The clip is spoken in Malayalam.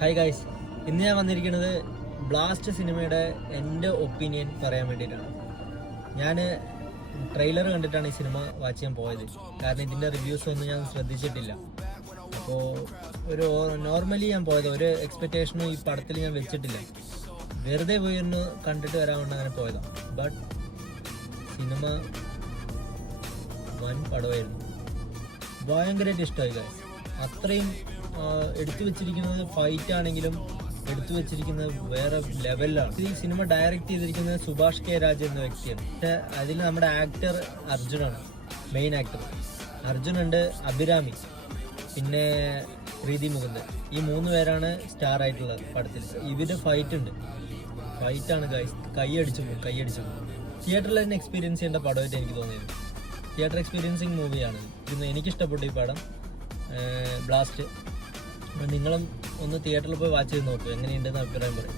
ഹായ് ഗൈസ്, ഇന്ന് ഞാൻ വന്നിരിക്കുന്നത് ബ്ലാസ്റ്റ് സിനിമയുടെ എൻ്റെ ഒപ്പീനിയൻ പറയാൻ വേണ്ടിയിട്ടാണ്. ഞാൻ ട്രെയിലർ കണ്ടിട്ടാണ് ഈ സിനിമ വാച്ച് ചെയ്യാൻ പോയത്. കാരണം ഇതിൻ്റെ റിവ്യൂസ് ഒന്നും ഞാൻ ശ്രദ്ധിച്ചിട്ടില്ല. അപ്പോൾ നോർമലി ഞാൻ പോയത്, ഒരു എക്സ്പെക്റ്റേഷനും ഈ പടത്തിൽ ഞാൻ വെച്ചിട്ടില്ല. വെറുതെ പോയി ഒന്ന് കണ്ടിട്ട് വരാൻ അങ്ങനെ പോയതാണ്. ബട്ട് സിനിമ വൻ പടമായിരുന്നു. ഭയങ്കരമായിട്ട് ഇഷ്ടമായി ഗൈസ്. അത്രയും എടുത്തു വെച്ചിരിക്കുന്നത് ഫൈറ്റ് ആണെങ്കിലും എടുത്തു വെച്ചിരിക്കുന്നത് വേറെ ലെവലിലാണ്. ഈ സിനിമ ഡയറക്റ്റ് ചെയ്തിരിക്കുന്നത് സുഭാഷ് കെ രാജ് എന്ന വ്യക്തിയാണ്. പക്ഷേ അതിൽ നമ്മുടെ ആക്ടർ അർജുനാണ്, മെയിൻ ആക്ടർ. അർജുനുണ്ട്, അഭിരാമി, പിന്നെ പ്രീതി മുകുന്ദൻ. ഈ 3 പേരാണ് സ്റ്റാർ ആയിട്ടുള്ളത് പടത്തിൽ. ഇവരുടെ ഫൈറ്റാണ് ഗൈസ്. കൈയടിച്ചു പോകും. തിയേറ്ററിൽ തന്നെ എക്സ്പീരിയൻസ് ചെയ്യേണ്ട പടമായിട്ട് എനിക്ക് തോന്നിയത്. തിയേറ്റർ എക്സ്പീരിയൻസിങ് മൂവിയാണ് ഇത്. എനിക്കിഷ്ടപ്പെട്ടു ഈ പടം ബ്ലാസ്റ്റ്. നിങ്ങളും ഒന്ന് തിയേറ്ററിൽ പോയി വാച്ച് ചെയ്ത് നോക്കൂ, എങ്ങനെയുണ്ടെന്ന് അഭിപ്രായം പറയും.